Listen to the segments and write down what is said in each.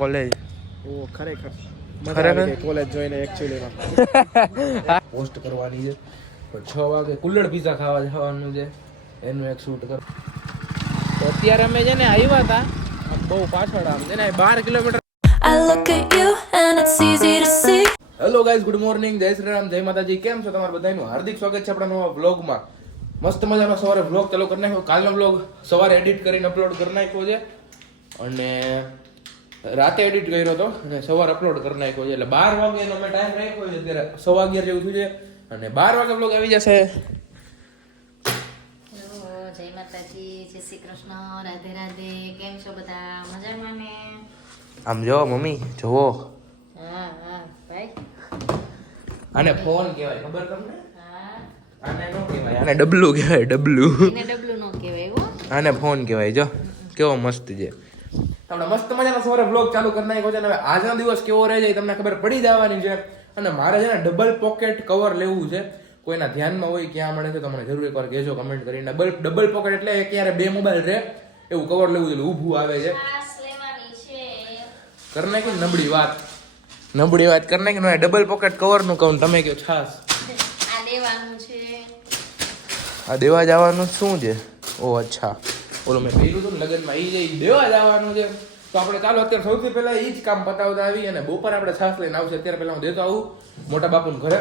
College. ઓ ખરેખર. ખરેખર? College જોઈને એકચ્યુઅલીમાં પોસ્ટ કરવાની છે. પણ છ વાગે કુલ્લડ પીઝા ખાવા જવાનું છે. એનું એક શૂટ કર. તો અત્યારે અમે છે ને આવ્યા હતા આમ બહુ પાછળ આમ છે ને બાર kilometre. I look at you and it's easy to see. Hello guys good morning જય શ્રી રામ જય માતાજી. કેમ છો તમારા બધાનું હાર્દિક સ્વાગત છે આપણા નવા વ્લોગમાં મસ્ત મજાનો સવારે વ્લોગ ચાલુ કરી નાખ્યો. કાલનો વ્લોગ સવારે એડિટ કરીને અપલોડ કરી નાખ્યો છે. અને રાતે એડિટ કર્યો હતો અને સવારે અપલોડ કરી નાખ્યો છે. એટલે બાર વાગે અમે ટાઈમ રાખ્યો છે અત્યારે સવા અગિયાર જેવું થયું છે. અને બાર વાગે બ્લોગ આવી જશે. જય માતાજી જય શ્રી કૃષ્ણ રાધે રાધે. કેમ છો બધા? મજામાં ને? આમ જો મમ્મી જુઓ. હા હા ભાઈ. આને ફોન કહેવાય ખબર તમને? હા. આને નો કહેવાય આને. ડબલું કહેવાય ડબલું. ડબલું નો કહેવાય હો આને ફોન કહેવાય જો. કેવો મસ્ત છે. તમને મસ્ત મજાના સવારે બ્લોગ ચાલુ કરી નાખ્યો છે અને હવે આજનો દિવસ કેવો રહે છે એ તમને ખબર પડી જવાની છે. અને મારે છે ને ડબલ પોકેટ કવર લેવું છે. કોઈના ધ્યાનમાં હોય ક્યાં મળે છે તો મને જરૂર એકવાર કહેજો કમેન્ટ કરીને. ડબલ ડબલ પોકેટ એટલે ક્યારે બે મોબાઈલ રહે એવું કવર લેવું એટલે ઊભું આવે છે. કરી નાખી નબળી વાત. નબળી વાત કરી નાખી ને ડબલ પોકેટ કવરનું કહું તમે કહો છાસ. આ છે. આ દેવા જવાનું શું છે? ઓ અચ્છા. ઓલો મેં પહેર્યું હતું ને એ જઈ દેવા જવાનું છે, તો આપણે ચાલો અત્યારે સૌથી પહેલા એ જ કામ પતાવતા આવી અને બપોર આપણે છાસ લઈને આવશે. અત્યારે પહેલા હું દેતો આવું મોટા બાપુને ઘરે.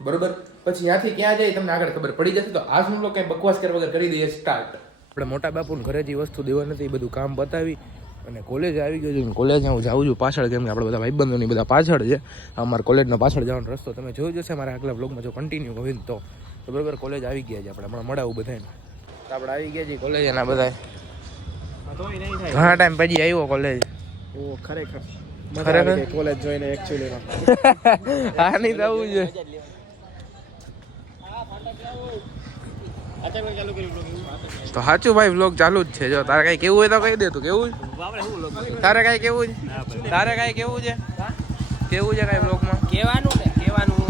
બરોબર? પછી ત્યાંથી ક્યાં જાય તમને આગળ ખબર પડી જશે. તો આજનું લોકો કંઈ બકવાસ કર્યા વગર કરી દઈએ સ્ટાર્ટ આપણે મોટા બાપુને ઘરે જે વસ્તુ દેવા નથી, એ બધું કામ પતાવી અને કોલેજ આવી ગયો છું. કોલેજ હું જાઉં છું પાછળ, કેમ કે આપણે બધા ભાઈબંધોની બધા પાછળ છે. અમારા કોલેજનો પાછળ જવાનો રસ્તો તમે જોઈ જશે મારા આગલા બ્લોગમાં જો કન્ટિન્યુ હોય તો. બરાબર કોલેજ આવી ગયા છે આપણે, હમણાં મળાવું બધાને આપણે આવી ગયા છીએ કોલેજ એના બધા આ તોય નહીં થાય. ઘણા ટાઈમ પછી આવ્યો કોલેજ ઓ ખરેખર. ખરેખર? કોલેજ જોઈને એકચ્યુઅલીમાં હા નહીં થવું છે તો સાચું ભાઈ વ્લોગ ચાલુ જ છે. જો તારે કઈ કેવું હોય તો કહી દે તું કેવું તારે કઈ કેવું છે? તારે કઈ કેવું છે? કેવું છે કઈ વ્લોગમાં કેવાનું ને કેવાનું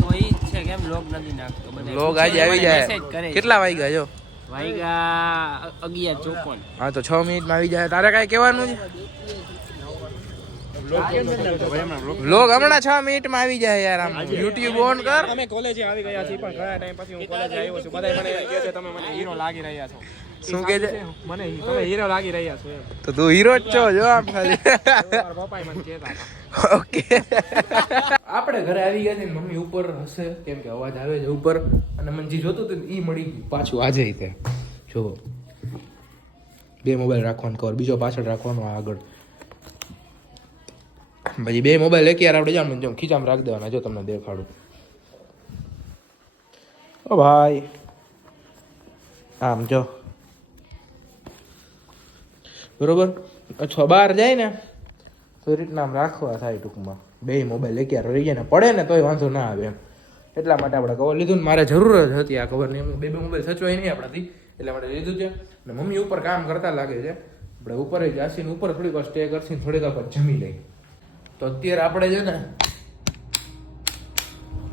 તો ઈ જ છે કેમ નથી નાખતો. વ્લોગ આજે આવી જાય. કેટલા વાગ્યા જો? વાગ્યા અગિયાર ચોપન. હા તો છ મિનિટમાં આવી જાય. તારે કઈ કહેવાનું છે? લોગ હમણાં છ મિનિટમાં આવી જાય યાર આમ. યુટ્યુબ ઓન કર. અમે કોલેજે આવી ગયા છીએ પણ ઘણા ટાઈમ પછી હું કોલેજે આવ્યો છું. બધા મને કહે છે તમે મને હીરો લાગી રહ્યા છો. શું કે છે? મને તમે હીરો લાગી રહ્યા છો તો તું હીરો જ છો જો આમ ખાલી. પપ્પાએ મને કહેતા હતા. ઓકે. આપણે ઘરે આવી ગયા ને મમ્મી ઉપર હશે, કેમ કે અવાજ આવે છે ઉપર. અને મને જે જોતું હતું એ મળી ગયું પાછું આજે તે જો, બે મોબાઈલ રાખવાનો કવર બીજો પાછળ રાખવાનો આગળ. પછી બે મોબાઈલ એક યાર આપણે જાણ જો ખીચામાં રાખી દેવાના, જો તમને દેખાડું. ઓ ભાઈ. આમ જો. બરોબર? અથવા બહાર જાય ને તો એ રીતના આમ રાખવા થાય ટૂંકમાં. બે મોબાઈલ એક યાર રહી જાય ને પડે ને તોય વાંધો ના આવે એમ. એટલા માટે આપણે કવર લીધું ને મારે જરૂર જ હતી આ કવરની બે બે મોબાઈલ સચવાય નહીં આપણાથી. એટલા માટે લીધું છે. ને મમ્મી ઉપર કામ કરતા લાગે છે. આપણે ઉપર જાસીને ઉપર થોડીક વાર સ્ટે કરશી થોડીક વાર જમી લઈ તો અત્યારે આપણે છે ને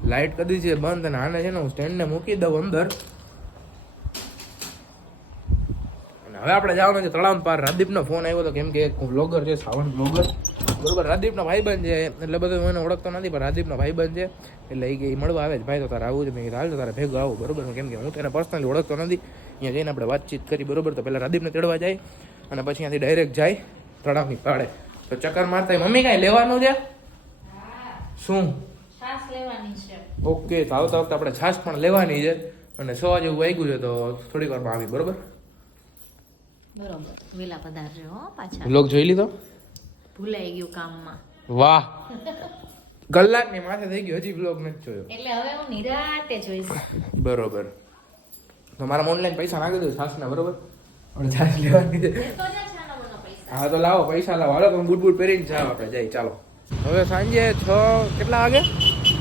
લાઇટ કદી છે બંધ અને આને છે ને હું સ્ટેન્ડને મૂકી દઉં અંદર અને હવે આપણે જવાનું છે તળાવ પાર રાદીપનો ફોન આવ્યો હતો કેમ કે એક બ્લોગર છે સાવન બ્લોગર બરોબર રાદીપનો ભાઈબંધ છે. એટલે બધું મને ઓળખતો નથી પણ રાદીપનો ભાઈબંધ છે. એટલે એ કે મળવા આવે છે. ભાઈ તો તારે આવું છે મેં કીધું હાલ તારે ભેગું આવું. બરોબર કેમ કે હું તેને પર્સનલી ઓળખતો નથી. અહીંયા જઈને આપણે વાતચીત કરી બરોબર? તો પહેલાં રાદીપને તેડવા જાય અને પછી ત્યાંથી ડાયરેક્ટ જાય તળાવની પાડે તો ચક્કર મારતા મમ્મી કાંઈ લેવાનું છે? શું? ઓકે તો આવતા વખતે આપણે છાશ પણ લેવાની છે. અને સો જેવું વાગ્યું છે તો થોડીક વારમાં આવી બરોબર? બરોબર. વેલા પધારજો હો પાછા. બ્લોગ જોઈ લીધો? ભૂલાઈ ગયું કામમાં. વાહ. કલાકની માથે થઈ ગયો હજી બ્લોગ નથી જોયો. એટલે હવે હું નિરાતે જોઈશ. બરોબર. તો મારા ઓનલાઈન પૈસા નાખી દઉં છાસના બરોબર? અને છાસ લેવાની છે. હા તો લાવો પૈસા લાવો. હાલો પણ બૂટ બૂટ પહેરીને જાવ આપણે. જઈ ચાલો. હવે સાંજે છ કેટલા વાગે?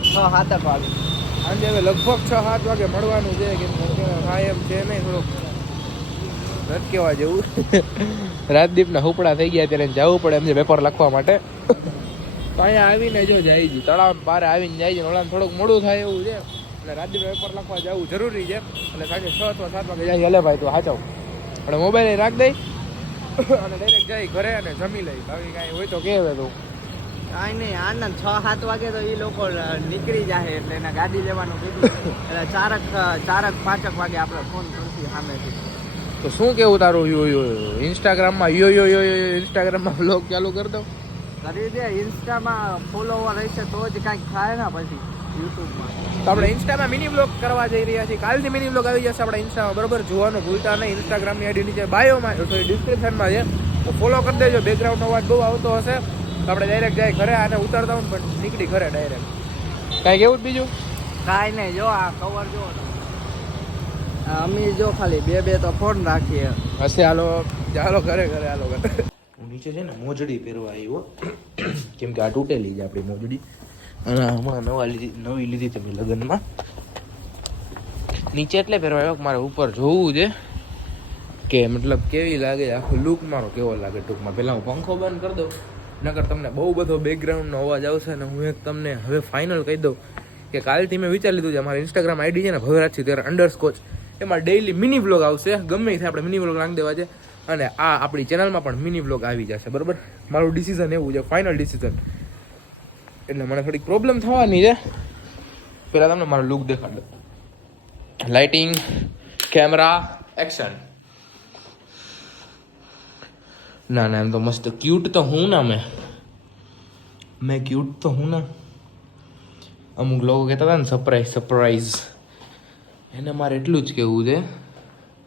છ સાત વાગે. સાંજે હવે લગભગ છ સાત વાગે મળવાનું છે કેમ કે અત્યારે એમ છે નહીં થોડુંક. નથી કહેવા જેવું. રાજદીપના હુપડા થઈ ગયા ત્યારે જવું પડે એમ પેપર લખવા માટે. તો અહીંયા આવીને જો જાય છે. તળાવ પારે આવીને જાય છે ઓળાને થોડુંક મોડું થાય એવું છે. એટલે રાજદીપ પેપર લખવા જવું જરૂરી છે. એટલે સાંજે છ અથવા સાત વાગે જાય હલે ભાઈ તો હાચવ. પણ મોબાઈલ રાખ દઈ અને ડાયરેક્ટ જાય ઘરે અને જમી લઈ બાકી કાંઈ હોય તો કે હવે તું. કાંઈ નહીં આનંદ છ સાત વાગે તો એ લોકો નીકળી જાય એટલે એને ગાડી લેવાનું કીધું. એટલે ચારક ચારક પાંચક વાગે આપણે ફોન કરતી સામેથી. તો શું કેવું તારું? યો યો ઇન્સ્ટાગ્રામમાં યો યો યો ઇન્સ્ટાગ્રામમાં બ્લોગ ચાલુ કરી દઉં? કરી દે ઇન્સ્ટામાં ફોલોવર રહેશે તો જ કાંઈક થાય ને પછી યુટ્યુબમાં તો આપણે ઇન્સ્ટામાં મિની બ્લોગ કરવા જઈ રહ્યા છીએ. કાલથી મિની બ્લોગ આવી જશે આપણે ઇન્સ્ટામાં બરોબર? જોવાનું ભૂલતા નહીં. ઇન્સ્ટાગ્રામની આઈડી નીચે બાયોમાં સોરી ડિસ્ક્રિપ્શનમાં છે. તો ફોલો કરી દેજો. બેકગ્રાઉન્ડનો અવાજ બહુ આવતો હશે. તો આપણે ડાયરેક્ટ જાય ઘરે આને ઉતારતા હોય પણ નીકળી ઘરે ડાયરેક્ટ કાંઈ કેવું જ બીજું? કાંઈ નહીં. જો આ કવર જો અમી જો ખાલી બે બે તો ફોન રાખીએ. હશે હાલો ચાલો ઘરે ઘરે હાલો ઘરે. હું નીચે છે ને મોજડી પહેરવા આવ્યો કેમ કે આ તૂટેલી છે આપણી મોજડી. અને હમણાં નવા લીધી નવી લીધી તમે લગ્નમાં. નીચે એટલે પહેરવા આવ્યો મારે ઉપર જોવું છે કે મતલબ કેવી લાગે આખો લુક મારો કેવો લાગે ટૂંકમાં. પહેલાં હું પંખો બંધ કરી દઉં નકર તમને બહુ બધો બેકગ્રાઉન્ડનો અવાજ આવશે અને હું એક તમને હવે ફાઇનલ કહી દઉં કે કાલથી મેં વિચારી લીધું છે મારી ઇન્સ્ટાગ્રામ આઈડી છે ને છે ત્યારે અંડરસ્કોચ એમાં ડેઈલી મિની વ્લોગ આવશે. ગમે તે આપણે મિની વ્લોગ નાખી દેવા છે. અને આ આપણી ચેનલમાં પણ મિની વ્લોગ આવી જશે, બરાબર? મારું ડિસિઝન એવું છે ફાઇનલ ડિસિઝન એટલે મને થોડીક પ્રોબ્લેમ થવાની છે. પહેલાં તમને મારો લુક દેખાડ લાઇટિંગ કેમેરા એક્શન ના ના, એમ તો મસ્ત ક્યુટ તો હું ના મેં. મેં ક્યુટ તો હું ના. અમુક લોકો કહેતા હતા ને સરપ્રાઈઝ સરપ્રાઈઝ એને મારે એટલું જ કહેવું છે,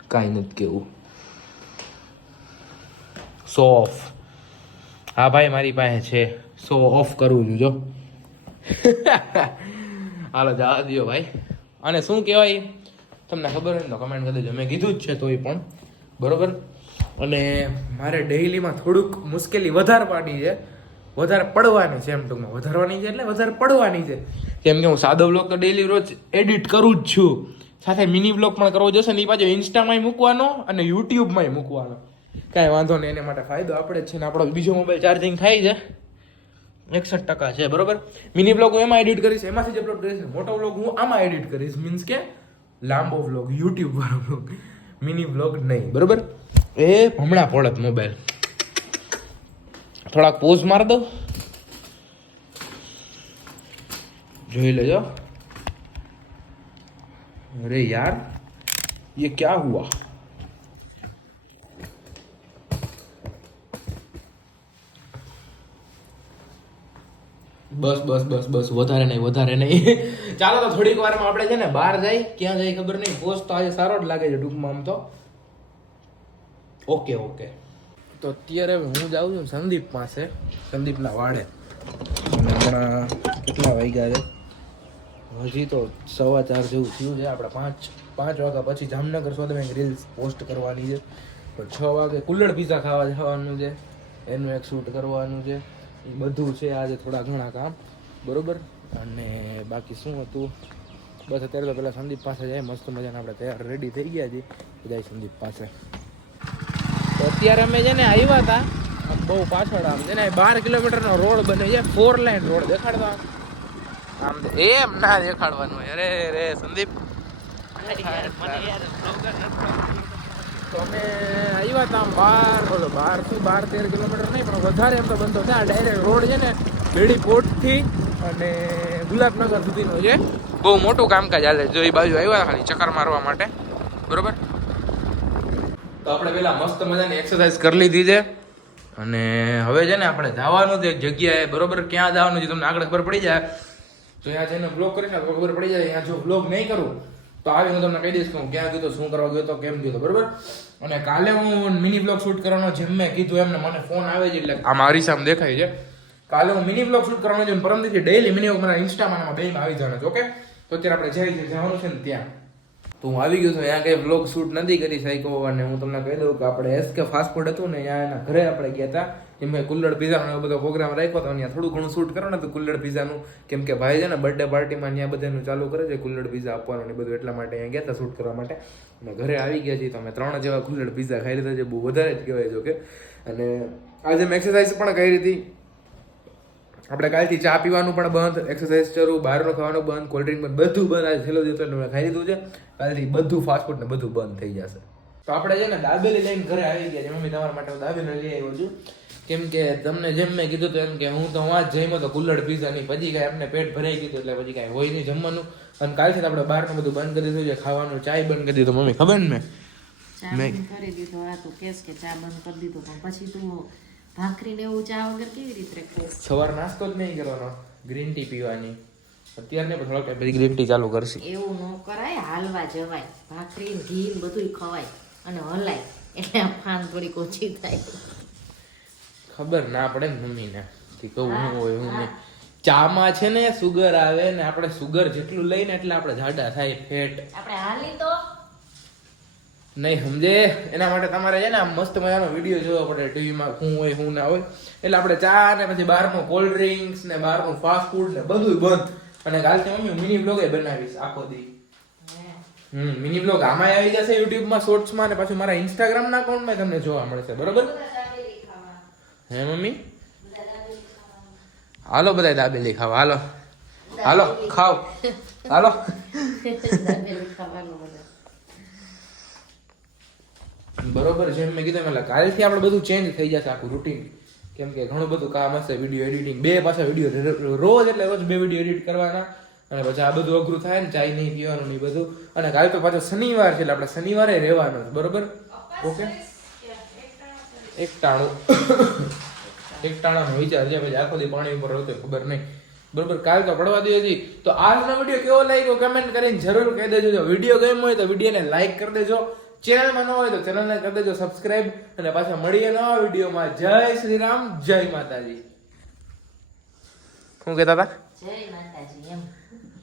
કાંઈ નથી કહેવું સો ઓફ હા ભાઈ, મારી પાસે છે. સો ઓફ કરવું છું, જો. હાલો, જવા દો ભાઈ. અને શું કહેવાય? તમને ખબર હોય ને તો કમેન્ટ કરી દેજો. મેં કીધું જ છે તોય પણ. બરોબર? અને મારે ડેઇલીમાં થોડુંક મુશ્કેલી વધારે પાડી છે. વધારે પડવાની છે એમ ટૂંકમાં. વધારવાની છે એટલે વધારે પડવાની છે. કેમ કે હું સાદો બ્લોગ તો ડેઈલી રોજ એડિટ કરું જ છું. સાથે મિની બ્લોગ પણ કરવો જશે ને એ પાછો ઇન્સ્ટામાંય મૂકવાનો અને યુટ્યુબમાંય મૂકવાનો. કાંઈ વાંધો નહીં, એને માટે ફાયદો આપણે જ છે ને આપણો બીજો મોબાઈલ ચાર્જિંગ થાય છે. એકસઠ ટકા છે, બરોબર? મિની બ્લોગ હું એમાં એડિટ કરીશ, એમાંથી જ અપલોડ કરીશ મોટો બ્લોગ હું આમાં એડિટ કરીશ મીન્સ કે લાંબો બ્લોગ યુટ્યુબ વાળો બ્લોગ મિની બ્લોગ નહીં, બરોબર? એ હમણાં પડત મોબાઈલ થોડાક પોઝ માર દો જોઈ લેજો. અરે યાર ये क्या हुआ બસ બસ બસ બસ વધારે નહીં વધારે નહીં ચાલો તો થોડીક વારમાં આપણે છે ને બહાર જાય ક્યાં જાય ખબર નહીં પોસ્ટ તો આજે સારો જ લાગે છે ટૂંકમાં આમ તો ઓકે ઓકે તો અત્યારે હું જાઉં છું સંદીપ પાસે સંદીપના વાડે અને હમણાં કેટલા વાગ્યા છે હજી તો સવા ચાર જેવું થયું છે. આપણે પાંચ પાંચ વાગ્યા પછી જામનગર સોદમે રીલ્સ પોસ્ટ કરવાની છે. તો છ વાગે કુલ્લડ પીઝા ખાવા જવાનું છે. એનું એક શૂટ કરવાનું છે. બધું છે આજે થોડા ઘણા કામ. બરોબર? અને બાકી શું હતું? બસ અત્યારે તો પેલા સંદીપ પાસે જાય. મસ્ત મજાને આપણે તૈયાર રેડી થઈ ગયા છીએ જાય સંદીપ પાસે. તો અત્યારે અમે છે ને આવ્યા હતા બહુ પાછળ આમ છે ને, બાર કિલોમીટરનો રોડ બને છે. ફોર લાઈન રોડ દેખાડતો આમ એમ ના દેખાડવાનું અરે રે સંદીપ. તો અમે આવ્યા હતા આમ બાર બોલો બારથી બાર તેર કિલોમીટર નહીં પણ વધારે એમ તો બનતો ત્યાં ડાયરેક્ટ રોડ છે ને બેડી પોર્ટથી અને ગુલાબનગર સુધીનો છે. બહુ મોટું કામકાજ હાલે. જો એ બાજુ આવ્યા ખાલી ચક્કર મારવા માટે. બરોબર? તો આપણે પેલા મસ્ત મજાની એક્સરસાઇઝ કરી લીધી છે. અને હવે છે ને આપણે જવાનું છે એક જગ્યાએ. બરોબર? ક્યાં જવાનું છે? તમને આગળ ખબર પડી જાય. તો અહીંયા જઈને બ્લોગ કરીશ ને તો ખબર પડી જાય, અહીંયા જો બ્લોગ નહીં કરું, તો આવી હું તમને કહી દઈશ કે હું ક્યાં ગયો શું કરવા ગયો તો, કેમ ગયો બરાબર? અને કાલે હું મિની બ્લોગ શૂટ કરવાનો જેમ મેં કીધું એમને મને ફોન આવે છે એટલે આ મારી સામે દેખાય છે. કાલે હું મિની બ્લોગ શૂટ કરવાનો છું પરંતુ ડેઈલી મિની બ્લોગ મારા ઇન્સ્ટામાં બે આવી જવાનો છે ઓકે તો અત્યારે આપણે જઈ જવાનું છે ને ત્યાં. તો હું આવી ગયો છું. અહીંયા કંઈ બ્લોગ શૂટ નથી કરી શક્યો અને હું તમને કહી દઉં કે આપણે એસ કે ફાસ્ટ ફૂડ હતું ને અહીંયા એના ઘરે આપણે ગયા હતા. એમાં કુલ્લડ પીઝાનો બધો પ્રોગ્રામ રાખ્યો હતો. અહીંયા થોડું ઘણું શૂટ કરો ને તો કુલ્લડ પીઝાનું કેમ કે ભાઈ છે ને બર્થડે પાર્ટીમાં ત્યાં બધાનું ચાલુ કરે છે કુલ્લડ પીઝા આપવાનું ને બધું એટલા માટે અહીંયા ગયા શૂટ કરવા માટે. અને ઘરે આવી ગયા છીએ તો અમે ત્રણ જેવા કુલ્લડ પીઝા ખાઈ લીધા છે. બહુ વધારે જ કહેવાય જો કે અને આજે મેં એક્સરસાઇઝ પણ કરી હતી. આપણે કાલથી ચા પીવાનું પણ બંધ એક્સરસાઇઝ શરૂ બહારનું ખાવાનું બંધ કોલ્ડ ડ્રિંક બંધ બધું બંધ. આજે છેલ્લો દિવસ મેં ખાઈ લીધું છે. કાલથી બધું ફાસ્ટફૂડ ને બધું બંધ થઈ જશે. તો આપણે છે ને દાબેલી લઈને ઘરે આવી ગયા છે. મમ્મી તમારા માટે દાબેલી લઈ આવ્યો છું. કેમ કે તમને જેમ મેં કીધું હતું એમ કે હું તો વાં જઈમાં તો કુલ્લડ પીઝા નહીં. પછી કાંઈ આપણે પેટ ભરાઈ ગયું એટલે પછી કાંઈ હોય નહીં જમવાનું. અને કાલથી આપણે બહારનું બધું બંધ કરી દીધું છે. ખાવાનું ચાય બંધ કરી દીધું. મમ્મી ખબર ને મેં? ચા મેં- બંધ કરી દીધો. આ તું કેસ કે ચા બંધ કરી દીધો. પણ પછી તું ભાખરી ને એવું ચા વગર કેવી રીતે સવાર નાસ્તો જ નહીં કરવાનો ગ્રીન ટી પીવાની. અત્યારે પણ થોડોક પછી ગ્રીન ટી ચાલુ કરશે. એવું ન કરાય હાલવા જવાય. ભાખરી ઘી બધું ખવાય અને હલાય. એટલે આ ફાન થોડીક ઓછી થાય. ખબર ના પડે ને મમ્મીને કે કહું હું હોય હું નહીં. ચામાં છે ને સુગર આવે ને આપણે સુગર જેટલું લઈને એટલે આપણે જાડા થાય ફેટ. આપણે હાલી તો? નહીં સમજે? એના માટે તમારે છે ને આમ મસ્ત મજાનો વીડિયો જોવો પડે ટીવીમાં શું હોય શું ના હોય. એટલે આપણે ચા ને પછી બહારનું કોલ્ડ ડ્રિંક્સ ને બહારનું ફાસ્ટ ફૂડ ને બધું બંધ. અને કાલથી મમ્મી મિની બ્લોગ બનાવીશ આખો દી. હમ મિની બ્લોગ આમાં આવી જશે યુટ્યુબમાં શોર્ટ્સમાં ને પાછું મારા ઇન્સ્ટાગ્રામના અકાઉન્ટમાં તમને જોવા મળશે, બરોબર? હે, મમ્મી? હાલો બધા દાબેલી ખાવા, હાલો. હાલો ખાવ હાલો. દાબેલી ખાવાનું. બરોબર જેમ મેં કીધું એટલે કાલથી આપણે બધું ચેન્જ થઈ જશે આખું રૂટીન કેમ કે ઘણું બધું કામ હશે વીડિયો એડિટિંગ બે પાછા વીડિયો રોજ એટલે રોજ બે વીડિયો એડિટ કરવાના. અને પછી આ બધું અઘરું થાય ને ચાય નહીં પીવાનું ને ઈ બધું. અને કાલ તો પાછો શનિવાર છે એટલે આપણે શનિવારે રહેવાનું બરોબર? ઓકે? એક ટાણું એક ટાણાનો વિચાર છે પછી આખો દી પાણી ઉપર રહેતો ખબર નહીં. બરોબર? કાલ તો પડવા દે છીએ તો આજનો વીડિયો કેવો લાગ્યો? કમેન્ટ કરીને જરૂર કહી દેજો. વીડિયો ગમ્યો હોય તો વિડીયોને લાઈક કરી દેજો. ચેનલમાં ન હોય તો ચેનલને કરી દેજો સબસ્ક્રાઇબ અને પાછા મળીએ નવા વિડીયોમાં. જય શ્રી રામ, જય માતાજી. શું કહેતા હતા? જય માતાજી, એમ.